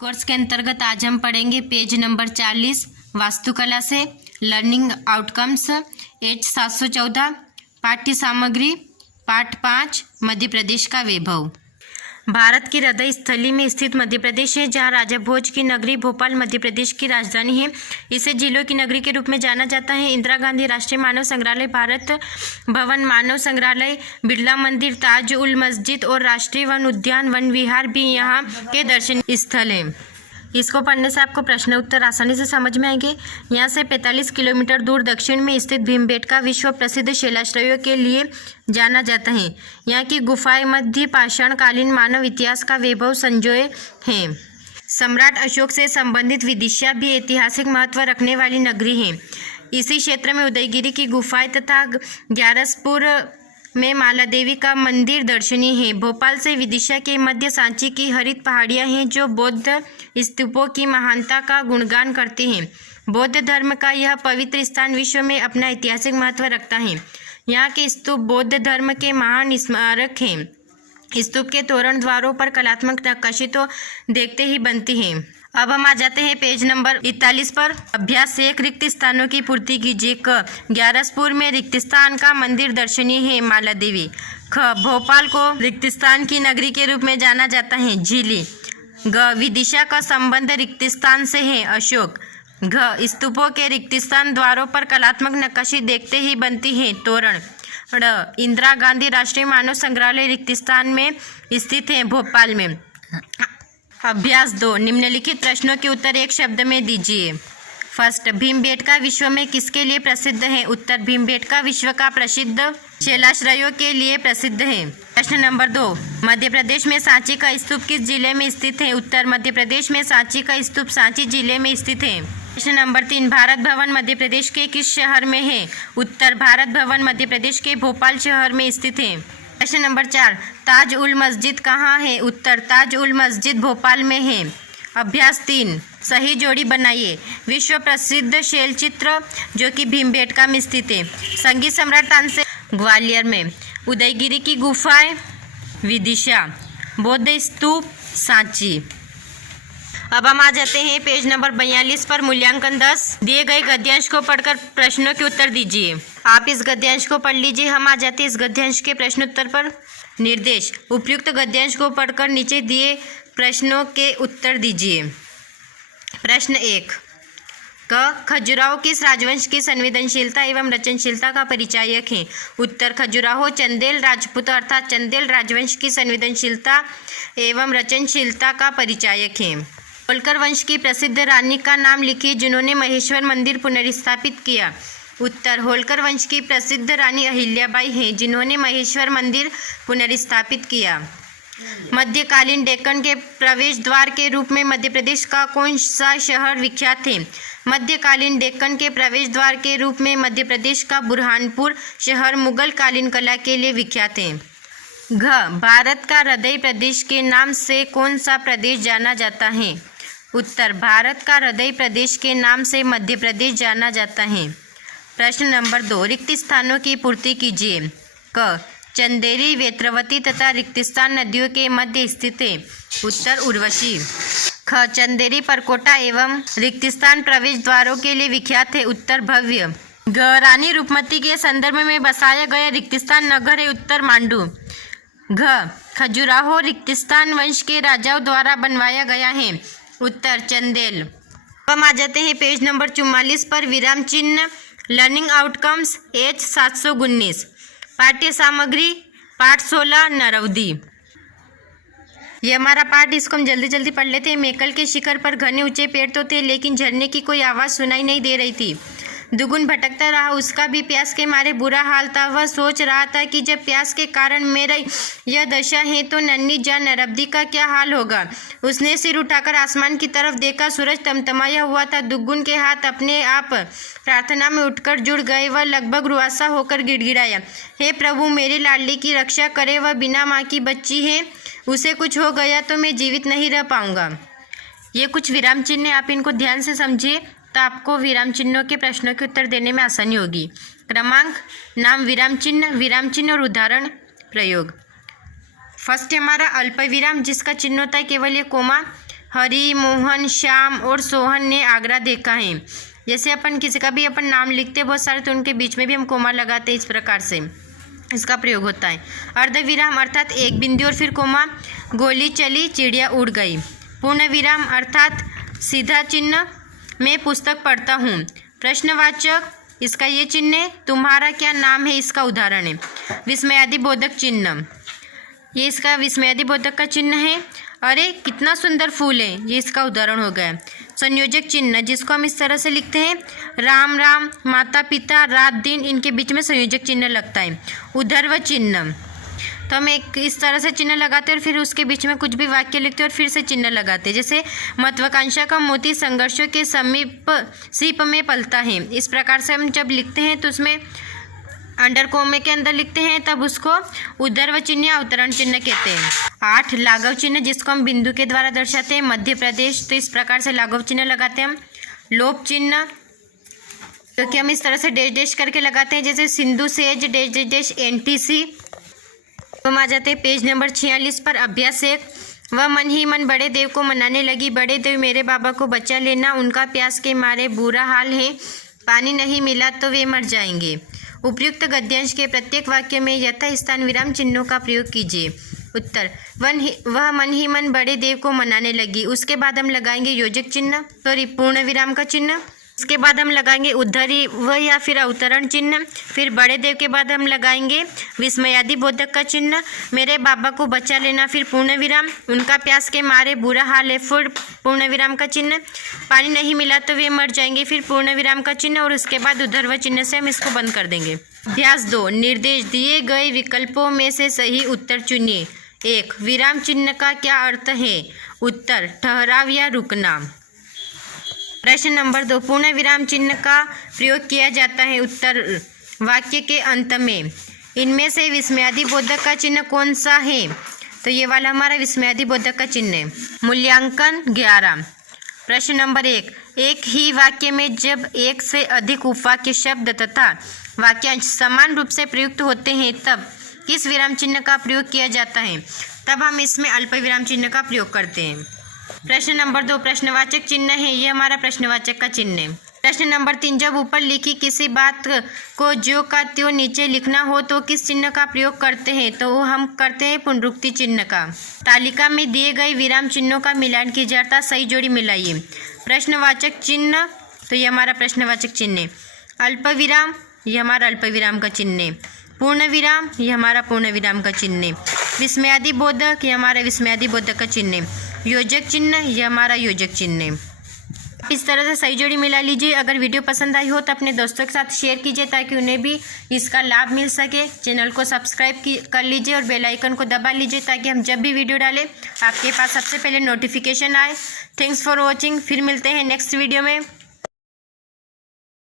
Course के अंतर्गत आज हम पढ़ेंगे पेज नंबर 40 वास्तुकला से लर्निंग आउटकम्स एच 714 पाठ्य सामग्री पाठ 5 मध्य प्रदेश का वैभव। भारत की हृदय स्थली में स्थित मध्य प्रदेश है, जहाँ राजा भोज की नगरी भोपाल मध्य प्रदेश की राजधानी है। इसे जिलों की नगरी के रूप में जाना जाता है। इंदिरा गांधी राष्ट्रीय मानव संग्रहालय, भारत भवन मानव संग्रहालय, बिरला मंदिर, ताज उल मस्जिद और राष्ट्रीय वन उद्यान वन विहार भी यहाँ के दर्शनीय स्थल हैं। इसको पढ़ने से आपको प्रश्न उत्तर आसानी से समझ में आएंगे। यहाँ से 45 किलोमीटर दूर दक्षिण में स्थित भीमबेटका विश्व प्रसिद्ध शैलाश्रयों के लिए जाना जाता है। यहाँ की गुफाएं मध्य पाषाणकालीन मानव इतिहास का वैभव संजोए हैं। सम्राट अशोक से संबंधित विदिशा भी ऐतिहासिक महत्व रखने वाली नगरी है। इसी क्षेत्र में उदयगिरी की गुफाएं तथा ग्यारसपुर में माला देवी का मंदिर दर्शनीय है। भोपाल से विदिशा के मध्य सांची की हरित पहाड़ियां हैं, जो बौद्ध स्तूपों की महानता का गुणगान करती हैं। बौद्ध धर्म का यह पवित्र स्थान विश्व में अपना ऐतिहासिक महत्व रखता है। यहाँ के स्तूप बौद्ध धर्म के महान स्मारक हैं। स्तूप के तोरण द्वारों पर कलात्मक नक्काशी तो देखते ही बनती है। अब हम आ जाते हैं पेज नंबर 41 पर। अभ्यास 1 रिक्त स्थानों की पूर्ति कीजिए। क ग्यारसपुर में रिक्त स्थान का मंदिर दर्शनीय है, माला देवी। ख भोपाल को रिक्त स्थान की नगरी के रूप में जाना जाता है, झीली। ग विदिशा का संबंध रिक्त स्थान से है, अशोक। घ स्तूपों के रिक्त स्थान द्वारों पर कलात्मक नक्काशी देखते ही बनती है, तोरण। ड़ इंदिरा गांधी राष्ट्रीय मानव संग्रहालय रिक्त स्थान में स्थित है, भोपाल में। अभ्यास 2 निम्नलिखित प्रश्नों के उत्तर एक शब्द में दीजिए। फर्स्ट, भीमबेटका विश्व में किसके लिए प्रसिद्ध है? उत्तर, भीमबेटका विश्व का प्रसिद्ध शैलाश्रयों के लिए प्रसिद्ध है। प्रश्न नंबर 2, मध्य प्रदेश में सांची का स्तूप किस जिले में स्थित है? उत्तर, मध्य प्रदेश में सांची का स्तूप सांची जिले में स्थित है। प्रश्न नंबर 3, भारत भवन मध्य प्रदेश के किस शहर में है? उत्तर, भारत भवन मध्य प्रदेश के भोपाल शहर में स्थित है। प्रश्न नंबर 4, ताज उल मस्जिद कहाँ है? उत्तर, ताज उल मस्जिद भोपाल में है। अभ्यास 3, सही जोड़ी बनाइए। विश्व प्रसिद्ध शैल चित्र जो कि भीमबेटका में स्थित है। संगीत सम्राट तानसेन, ग्वालियर में। उदयगिरी की गुफाएं, विदिशा। बौद्ध स्तूप, सांची। अब हम आ जाते हैं पेज नंबर 42 पर। मूल्यांकन 10 दिए गए गद्यांश को पढ़कर प्रश्नों के उत्तर दीजिए। आप इस गद्यांश को पढ़ लीजिए। हम आ जाते हैं इस गद्यांश के प्रश्न उत्तर पर। निर्देश, उपयुक्त गद्यांश को पढ़कर नीचे दिए प्रश्नों के उत्तर दीजिए। प्रश्न 1, क खजुराहो किस राजवंश की संवेदनशीलता एवं रचनशीलता का परिचायक है? उत्तर, खजुराहो चंदेल राजपूत अर्थात चंदेल राजवंश की संवेदनशीलता एवं रचनशीलता का परिचायक है। होलकर वंश की प्रसिद्ध रानी का नाम लिखिए जिन्होंने महेश्वर मंदिर पुनर्स्थापित किया। उत्तर, होलकर वंश की प्रसिद्ध रानी अहिल्याबाई हैं, जिन्होंने महेश्वर मंदिर पुनर्स्थापित किया। मध्यकालीन डेक्कन के प्रवेश द्वार के रूप में मध्य प्रदेश का कौन सा शहर विख्यात है? मध्यकालीन डेक्कन के प्रवेश द्वार के रूप में मध्य प्रदेश का बुरहानपुर शहर मुगल कालीन कला के लिए विख्यात है। घ भारत का हृदय प्रदेश के नाम से कौन सा प्रदेश जाना जाता है? उत्तर, भारत का हृदय प्रदेश के नाम से मध्य प्रदेश जाना जाता है। प्रश्न नंबर 2, रिक्त स्थानों की पूर्ति कीजिए। क चंदेरी, वेत्रवती तथा रिक्तस्थान नदियों के मध्य स्थित है। उत्तर, उर्वशी। ख चंदेरी परकोटा एवं रिक्तस्थान प्रवेश द्वारों के लिए विख्यात है। उत्तर, भव्य। ग रानी रूपमती के संदर्भ में बसाया गया रिक्तस्थान नगर है। उत्तर, मांडू। घ खजुराहो रिक्तस्थान वंश के राजाओं द्वारा बनवाया गया है। उत्तर, चंदेल। हम आ जाते हैं पेज नंबर 44 पर। विराम चिन्ह, लर्निंग आउटकम्स एच 719 पाठ्य सामग्री पाठ 16 नरवदी। ये हमारा पाठ, इसको हम जल्दी जल्दी पढ़ लेते हैं। मेकल के शिखर पर घने ऊंचे पेड़ तो थे, लेकिन झरने की कोई आवाज़ सुनाई नहीं दे रही थी। दुगुन भटकता रहा, उसका भी प्यास के मारे बुरा हाल था। वह सोच रहा था कि जब प्यास के कारण मेरा यह दशा है तो नन्ही जान नरवदी का क्या हाल होगा। उसने सिर उठाकर आसमान की तरफ देखा। सूरज टमटमाया हुआ था। दुगुन के हाथ अपने आप प्रार्थना में उठकर जुड़ गए। वह लगभग रुआसा होकर गिड़गिड़ाया, हे प्रभु, मेरी लाडली की रक्षा करे। वह बिना माँ की बच्ची है, उसे कुछ हो गया तो मैं जीवित नहीं रह पाऊंगा। ये कुछ विराम चिन्ह, आप इनको ध्यान से समझिए तो आपको विराम चिन्हों के प्रश्नों के उत्तर देने में आसानी होगी। क्रमांक, नाम, विराम चिन्ह और उदाहरण प्रयोग। फर्स्ट है हमारा अल्प विराम, जिसका चिन्ह होता है केवल ये कोमा। हरि, मोहन, श्याम और सोहन ने आगरा देखा है। जैसे अपन किसी का भी अपन नाम लिखते हैं बहुत सारे, तो उनके बीच में भी हम कोमा लगाते हैं, इस प्रकार से इसका प्रयोग होता है। अर्धविराम अर्थात एक बिंदु और फिर कोमा। गोली चली चिड़िया उड़ गई। पूर्ण विराम अर्थात सीधा चिन्ह, मैं पुस्तक पढ़ता हूँ। प्रश्नवाचक, इसका ये चिन्ह है। तुम्हारा क्या नाम है, इसका उदाहरण है। विस्मयादिबोधक चिन्ह, ये इसका विस्मयादिबोधक का चिन्ह है। अरे कितना सुंदर फूल है, ये इसका उदाहरण हो गया। संयोजक चिन्ह, जिसको हम इस तरह से लिखते हैं, राम राम, माता पिता, रात दिन, इनके बीच में संयोजक चिन्ह लगता है। उद्धर्व चिन्ह, तो हम एक इस तरह से चिन्ह लगाते हैं और फिर उसके बीच में कुछ भी वाक्य लिखते हैं और फिर से चिन्ह लगाते हैं। जैसे महत्वाकांक्षा का मोती संघर्षों के समीप सीप में पलता है। इस प्रकार से हम जब लिखते हैं तो उसमें अंडर कोमे के अंदर लिखते हैं, तब उसको उद्धर्व चिन्ह या अवतरण चिन्ह कहते हैं। 8 लाघव चिन्ह, जिसको हम बिंदु के द्वारा दर्शाते हैं। मध्य प्रदेश, तो इस प्रकार से लाघव चिन्ह लगाते हैं हम। लोप चिन्ह, क्योंकि हम इस तरह से डैश डैश करके लगाते हैं, जैसे Sindhu says dash dash dash NTC। तो हम आ जाते हैं पेज नंबर 46 पर। अभ्यास 1, वह मन ही मन बड़े देव को मनाने लगी। बड़े देव मेरे बाबा को बचा लेना, उनका प्यास के मारे बुरा हाल है, पानी नहीं मिला तो वे मर जाएंगे। उपयुक्त गद्यांश के प्रत्येक वाक्य में यथा स्थान विराम चिन्हों का प्रयोग कीजिए। उत्तर, वह मन ही मन बड़े देव को मनाने लगी। उसके बाद हम लगाएंगे योजक चिन्ह, सॉरी पूर्ण विराम का चिन्ह। उसके बाद हम लगाएंगे उद्धरी व या फिर अवतरण चिन्ह। फिर बड़े देव के बाद हम लगाएंगे विस्मयादिबोधक का चिन्ह, मेरे बाबा को बचा लेना, फिर पूर्ण विराम, उनका प्यास के मारे बुरा हाल है, फिर पूर्ण विराम का चिन्ह, पानी नहीं मिला तो वे मर जाएंगे, फिर पूर्ण विराम का चिन्ह, और उसके बाद उद्धर्व चिन्ह से हम इसको बंद कर देंगे। अभ्यास 2, निर्देश, दिए गए विकल्पों में से सही उत्तर चुनिए। 1, विराम चिन्ह का क्या अर्थ है? उत्तर, ठहराव या रुकना। प्रश्न नंबर 2, पूर्ण विराम चिन्ह का प्रयोग किया जाता है। उत्तर, वाक्य के अंत में। इनमें से विस्मयादिबोधक का चिन्ह कौन सा है? तो ये वाला हमारा विस्मयादिबोधक का चिन्ह है। मूल्यांकन 11। प्रश्न नंबर 1, एक ही वाक्य में जब एक से अधिक उपवाक्य शब्द तथा वाक्यांश समान रूप से प्रयुक्त होते हैं तब किस विराम चिन्ह का प्रयोग किया जाता है? तब हम इसमें अल्प विराम चिन्ह का प्रयोग करते हैं। प्रश्न नंबर 2, प्रश्नवाचक चिन्ह है, ये हमारा प्रश्नवाचक का चिन्ह है। प्रश्न नंबर 3, जब ऊपर लिखी किसी बात को ज्यों का त्यों नीचे लिखना हो तो किस चिन्ह का प्रयोग करते हैं? तो हम करते हैं पुनरुक्ति चिन्ह का। तालिका में दिए गए विराम चिन्हों का मिलान किया जाता, सही जोड़ी मिलाइए। प्रश्नवाचक चिन्ह, तो ये हमारा प्रश्नवाचक चिन्ह है। अल्प विराम, ये हमारा अल्प विराम का चिन्ह है। पूर्ण विराम, ये हमारा पूर्ण विराम का चिन्ह है। विस्मयादिबोधक, ये हमारा विस्मयादिबोधक का चिन्ह है। योजक चिन्ह, ये हमारा योजक चिन्ह है। इस तरह से सही जोड़ी मिला लीजिए। अगर वीडियो पसंद आई हो तो अपने दोस्तों के साथ शेयर कीजिए ताकि उन्हें भी इसका लाभ मिल सके। चैनल को सब्सक्राइब कर लीजिए और बेल आइकन को दबा लीजिए ताकि हम जब भी वीडियो डालें आपके पास सबसे पहले नोटिफिकेशन आए। Thanks for watching. फिर मिलते हैं नेक्स्ट वीडियो में।